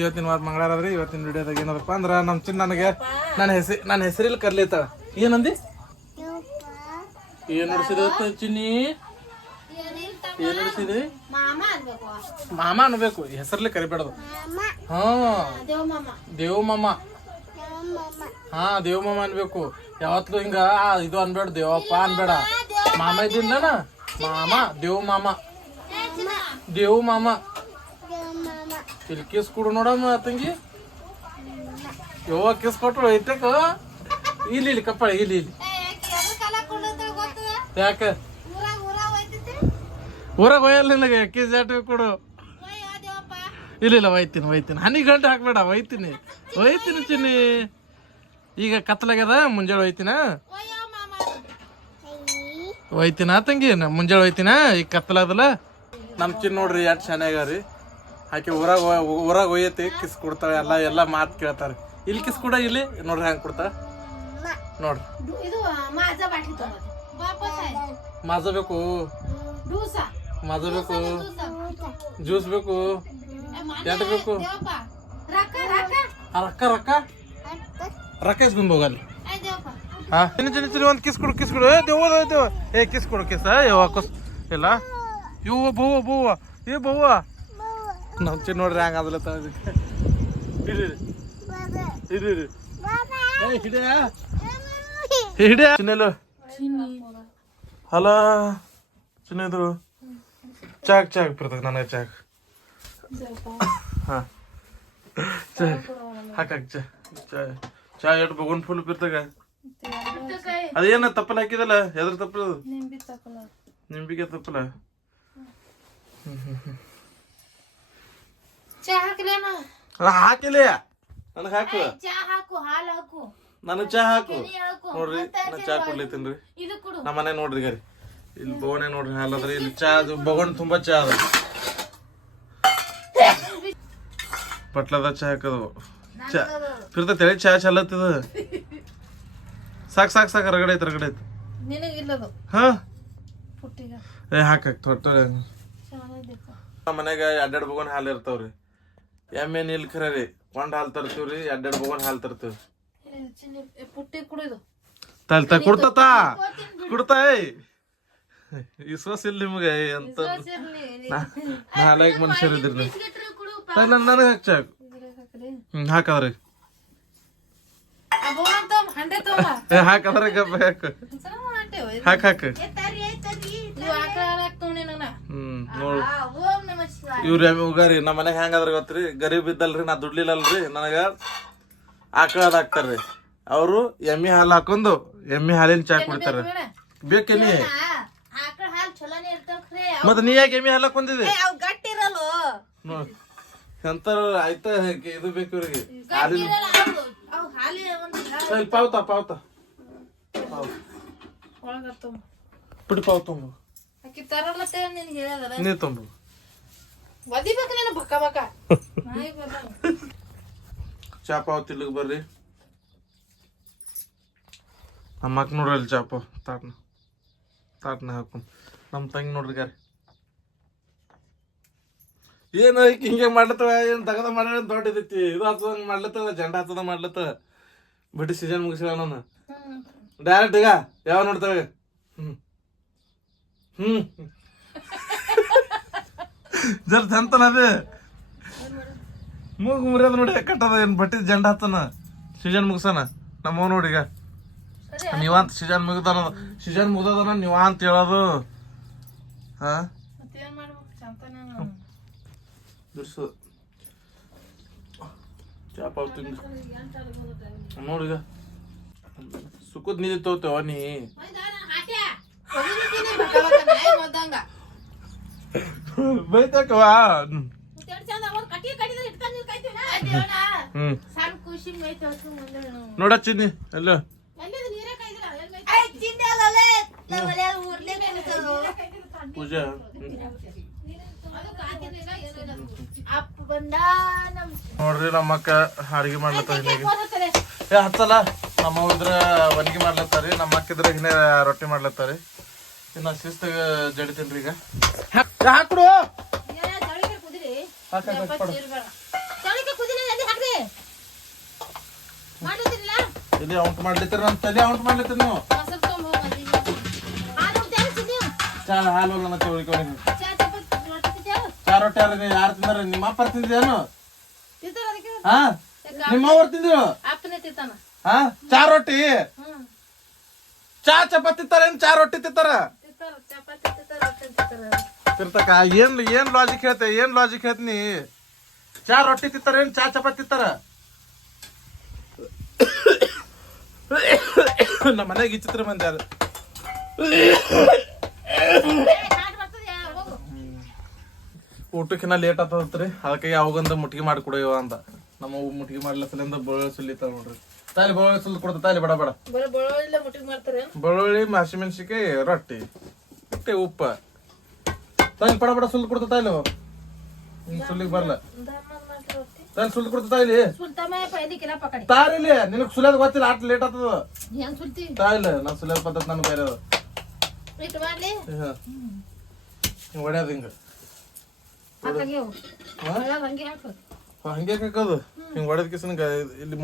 ಇವತ್ತಿನ ವಾರ ಮಂಗಳವಾರ ಆದ್ರಿ. ಇವತ್ತಿನ ವಿಡಿಯೋದಾಗ ಏನದಪ್ಪ ಅಂದ್ರೆ ನಮ್ಮ ಚಿನ್ನ ನನಗೆ ನನ್ನ ಹೆಸರಲ್ಲಿ ಕರ್ಲಿತ್ತಾಳ. ಏನಂದಿ? ಏನ್ ನಡೆಸಿದ ಚಿನ್ನಿ? ಏನ್ ನಡೆಸಿದ್ರಿ? ಮಾಮ ಅನ್ಬೇಕು, ಹೆಸರಲ್ಲಿ ಕರಿಬೇಡದು. ಹಾ ದೇವ್ ಮಾಮ. ಹಾ ದೇವ್ ಮಾಮ ಅನ್ಬೇಕು. ಯಾವತ್ತೂ ಹಿಂಗ ಇದು ಅನ್ಬೇಡ, ದೇವಪ್ಪ ಅನ್ಬೇಡ. ಮಾಮ ಇದ್ದಿಂದನ ಮಾಮ, ದೇವ್ ಮಾಮ, ದೇವ್ ಮಾಮ. ಇಲ್ಲಿ ಕಿಸ್ ಕೊಡು ನೋಡಮ್ಮ ತಂಗಿ. ಯವ್ವ ಕಿಸ್ ಕೊಟ್ರು ಐತಕ. ಇಲ್ಲಿ ಕಪ್ಪಳ ಇಲ್ಲಿ. ಯಾಕ ಊರಾಗ ಒಯ್ಯಲ್ಲ ನಿನಗೆ ಕಿಸ್ ಜಾಟಿ ಕೊಡು. ಇಲ್ಲ ಒಯ್ತೀನಿ. ಹನಿ ಗಂಟೆ ಹಾಕ್ಬೇಡ, ಒಯ್ತೀನಿ ಚಿನ್ನಿ. ಈಗ ಕತ್ಲಾಗ್ಯದ, ಮುಂಜಾಳೆ ಒಯ್ತೀನ ತಂಗಿ. ಮುಂಜಾಳೆ ಒಯ್ತೀನ, ಈಗ ಕತ್ಲಾದಲ್ಲ. ನಮ್ಮ ಚಿನ್ನ ನೋಡ್ರಿ ಎಷ್ಟು ಚೆನ್ನಾಗ್ಯಾರಿ. ಆಕೆ ಊರಾಗ ಒಯ್ಯತಿ, ಕಿಸ್ ಕೊಡ್ತಾಳೆ. ಎಲ್ಲ ಮಾತು ಕೇಳ್ತಾರೆ. ಇಲ್ಲಿ ಕಿಸ್ ಕೊಡ, ಇಲ್ಲಿ ನೋಡ್ರಿ ಹೆಂಗೆ ಕೊಡ್ತಾಳ ನೋಡ್ರಿ. ಮಾಜ ಬೇಕು, ಜ್ಯೂಸ್ ಬೇಕು, ಎಷ್ಟು ಬೇಕು? ರೊಕ್ಕ ಇಸ್ಕೊಂಡ್ ಹೋಗಲ್ಲಿ. ಹಾ ಚಿನ್ನ ಒಂದು ಕಿಸ್ ಕೊಡು. ಕಿಸ್ ಕೊಡು. ಇಲ್ಲ ಇವು ಬವ್ವ ನಮ್ಮ ಚಿನ್ನ ನೋಡ್ರಿ ಹಂಗ ಅದಲತ್ತ. ಹಿಡಿಯ ಚಿನ್ನಲು. ಹಲೋ ಚಿನ್ನದ್ರು ಚಾಕ್ ಬರ್ತದೆ ನನಗೆ ಚಾಕ್. ಹಾ ಹಾಕಾಕ್ ಚಾ ಎಷ್ಟು ಬಗೋನ್ ಫುಲ್ ಬಿರ್ತಾಗ. ಅದೇನ ತಪ್ಪಲ ಹಾಕಿದಲ್ಲ, ಎದ್ರ ತಪ್ಪಲದು? ನಿಂಬಿಗೆ ತಪ್ಪಲ. ಹಾಕಿಲ್ಲ ನನಗೆ ಹಾಕು. ನನಗೆ ಚಾ ಹಾಕು ನೋಡ್ರಿ. ನಾ ಚಾ ಕೊಡ್ಲಿತ್ತೀನ್ರಿ. ನಮ್ಮ ಮನೆ ನೋಡ್ರಿ ಗರಿ ಇಲ್ಲಿ ಬೋನೆ ನೋಡ್ರಿ ಹಾಲದ್ರಿ. ಇಲ್ಲಿ ಚಾ ಬಗೋಣ್ ತುಂಬಾ ಚಾ ಅದ. ಪಟ್ಲದ ಚಾ ಹಾಕದು ಚಾ ಫಿರ್ತೈತೆ. ಚಾ ಚಲತ್ತದ. ಸಾಕು ರಗಡೆ ಐತೆ. ಹಾ ಹಾಕ. ನಮ್ಮ ಮನ್ಯಾಗ 2 ಬಗೋನ್ ಹಾಲು ಇರ್ತಾವ್ರಿ. ಎಮ್ಮೆ ನೀಲ್ ಖರೀ ಒಂದ್ ಹಾಲು ತರ್ತೀವ್ರಿ, 2 ಬಗೋನ್ ಹಾಲು ತರ್ತೀವ್ರಿ. ಕೊಡ್ತಾ ವಿಶ್ವಾಸ ಇಲ್ಲ ನಿಮ್ಗೆ ಅಂತ. ನಾಲ್ಕು ಮನುಷ್ಯರು ಇದ್ರಿ. ನನಗೆ ಹಾಕ್ ಚಾಕು. ಹಾಕದ್ರಿ ಹಾಕದ್ರೆ ಗಪ್ಪ ಹಾಕು. ನೋಡು ಇವ್ರ ಉಗಾರಿ ನಮ್ಮ ಮನೆಗೆ ಹೆಂಗದ್ರ ಗೊತ್ತ್ರಿ? ಗರೀಬ್ ಇದ್ದಲ್ರಿ, ನಾ ದುಡ್ಲಿಲ್ಲಲ್ರಿ. ನನಗ ಆಕಳದ ಹಾಕ್ತಾರ್ರಿ. ಅವರು ಎಮ್ಮಿ ಹಾಲು ಹಾಕೊಂಡು ಎಮ್ಮಿ ಹಾಲಿನ ಚಾ ಕುಡಿತಾರ. ಬೇಕೇನಿ? ಮತ್ತ ನೀ ಯಾಕೆ ಎಮ್ಮಿ ಹಾಲು ಹಾಕೊಂಡಿದ್ದೆ? ಎಂತ ಆಯ್ತಾ ಇದು ಬೇಕು ಇವ್ರಿಗೆ ಹಾಲಿನ. ಪಾವ್ತಾ ಪಾವ್ ತುಂಬ ನೀ ತುಂಬ ಚಾ ಪಾವ್ ತಿಲ್ಗ್ ಬರ್ರಿ. ನಮ್ಮ ಅಕ್ಕ ನೋಡ್ರಿ ಅಲ್ಲಿ ಚಾಪ ತಾಟ್ನ ಹಾಕೊಂಡ್. ನಮ್ಮ ತಂಗಿ ನೋಡ್ರಿ ಗಾರಿ ಏನು ಹಿಂಗೆ ಮಾಡ್ಲತ್ತವ. ಏನು ತಗದ ಮಾಡ ದೊಡ್ಡದೈತಿ. ಇದು ಹತ್ತದಂಗ ಮಾಡ್ಲತ್ತವ, ಜಂಡ ಹತ್ತದ ಮಾಡ್ಲತ್ತ. ಬಿಟ್ಟು ಸೀಸನ್ ಮುಗಿಸಿದ ನಾನು ಡೈರೆಕ್ಟ್ ಈಗ ಯಾವ ನೋಡ್ತಾವೆ. ಜರ ತಂತನ ಅದೇ ಮೂಗು ಮುರಿಯೋದು ನೋಡಿ ಕಟ್ಟದ. ಏನು ಬಟ್ಟಿ ಜಂಡ ಹತ್ತನ ಸೀಸನ್ ಮುಗಿಸನ. ನಮ್ಮವ್ ನೋಡಿ ಈಗ ನೀವಂತ ಸೀಸನ್ ಮುಗ್ದದನ ನೀವ ಅಂತ ಹೇಳೋದು. ಹಾ ಚಾಪಾವ್ ತಿಂದು ನೋಡಿಗ ಸುಖದ್ ನೀರು ತೋತೇವ ನೀ. ಬೈತಕವಾ ನೋಡ ಚಿನ್ನಿ ಎಲ್ಲ ಪೂಜಾ ನೋಡ್ರಿ. ನಮ್ಮ ಅಕ್ಕ ಅಡಿಗೆ ಮಾಡ್ಲತ್ತಾರ. ಹತ್ತಲ್ಲ ನಮ್ಮ ಇದ್ರ ಒಣಗಿ ಮಾಡ್ಲತ್ತಾರಿ. ನಮ್ಮ ಅಕ್ಕ ಇದ್ರ ಹಿನ್ನ ರೊಟ್ಟಿ ಮಾಡ್ಲತ್ತಾರಿ. ಇನ್ನ ಶಿಸ್ತಾಗ ಜಡಿತೀನ್ರಿ. ಈಗ ಹಾಕ್ಬಿಡು. ತಲೆ ಔಟ್ ಮಾಡ್ಲಿತ್ತೀರ ನನ್ನ ತಲೆ ಔಟ್ ಮಾಡ್ಲಿತ್ತೀರ ನೀವು ಮೊಸರು ತೊಗೊಂಡ್ ಹೋಗ್ ಮದ್ವಿಗೆ. ಹಾಲು ಕುಡ್ದ್ಯಾವ ನೀವು? ಚಾ ಹಾಲು ನನ್ನ ತಿಳ್ಕೊ ಚಾ ಚಪಾತಿ ರೊಟ್ಟಿ ತಿಂದ್ಯಾವ? ಚಾ ರೊಟ್ಟಿ ಯಾರು ತಿಂದಾರ ನಿಮ್ಮ ಅಪ್ಪ ತಿಂದೇನು ತಿಂತಾರ ಅದಕ್ಕೆ? ಹಾ ನಿಮ್ಮ ಅವ್ರು ತಿಂದ್ರು ಅಪ್ಪನೇ ತಿಂತಾನ. ಹಾ ಚಾ ರೊಟ್ಟಿ ಹ್ಮ್ ಚಾ ಚಪಾತಿ ತಿಂತಾರೇನ್ ಚಾ ರೊಟ್ಟಿ ತಿಂತಾರ ತಿಂತಾರ ಚಪಾತಿ ತಿಂತಾರ ರೊಟ್ಟಿ ತಿಂತಾರ. ತಿರ್ತಕ ಏನ್ ಲಾಜಿಕ್ ಹೇಳ್ತೆ ಏನ್ ಲಾಜಿಕ್ ಹೇಳ್ತೀನಿ ಚಾ ರೊಟ್ಟಿ ತಿಂತಾರೇನ್ ಚಾ ಚಪಾತಿ ತಿಂತಾರ ನಮ್ಮ ಮನೆಗೆ ಈ ಚಿತ್ರ ಬಂದ ಹಾಡ್ ಬರ್ತದ್ಯಾ? ಹೋಗು. ಊಟಕ್ಕಿನ್ನ ಲೇಟ್ ಆಗ್ತದ್ರಿ ಅದಕ್ಕೆ ಯಾವಾಗಂದ ಮುಟ್ಟಿಗೆ ಮಾಡಿಕೊಡವ ಅಂತ ನಮ್ಮ ಮುಟ್ಟಿಗೆ ಮಾಡ್ಲಸಲಿಂದ ಬೆಳ್ಳುಳ್ಳಿ ಸುಲಿತಾವ ನೋಡ್ರಿ ತಾಲಿ ಬೆಳ್ಳುಳ್ಳಿ ಸುಲ್ ಕೊಡ್ತಾ ತಾಲಿ ಬಡ ಬಡ ಬರೀ ಬೆಳ್ಳುಳ್ಳಿ ಮುಟ್ಟಿಗೆ ಮಾಡ್ತಾರೆ. ಬೆಳ್ಳುಳ್ಳಿ ಹಸಿಮೆಣಸಿಕಾಯಿ ರೊಟ್ಟಿ ಇಟ್ಟೆ ಉಪ್ಪ ತಾಲಿ ಬಡ ಬಡ ಸುಲ್ ಕೊಡ್ತಾ ತಾಲಿ ಸುಲಿಗೆ ಬರ್ಲ ತಾಲಿ ಸುಲ್ ಕೊಡ್ತಾ ತಾಲಿ ಸುಲ್ತಾಮ ಪೈಲಿ ಕಿಲ ಪಕಡಿ. ತಾರಿಲಿ ನಿನಗ್ ಸುಲಿಯೋದ್ ಗೊತ್ತಿಲ್ಲ ಆಟ ಲೇಟ್ ಆಗ್ತದ ಹೆಂಗ್ ಸುಲ್ತಿ? ತಾಯಿಲ್ಲ ನಾನ್ ಸುಲಿಯೋದ್ ಪದ್ಧತಿ ನನ್ ಬೇರೆ ಅದ ಇಟ್ಟು ಮಾಡ್ಲಿ? ಹೊಡ್ಯಾದ ಹಿಂಗ ಹಾಕಂಗೆ ಹೋಗು. ಹಂಗೆ ಹಾಕು. ಹಂಗೆ ಹಾಕೋದು ಹಿಂಗ್ ಹೊಡೆದ ಕಿಸನ್ ಇಲ್ಲಿ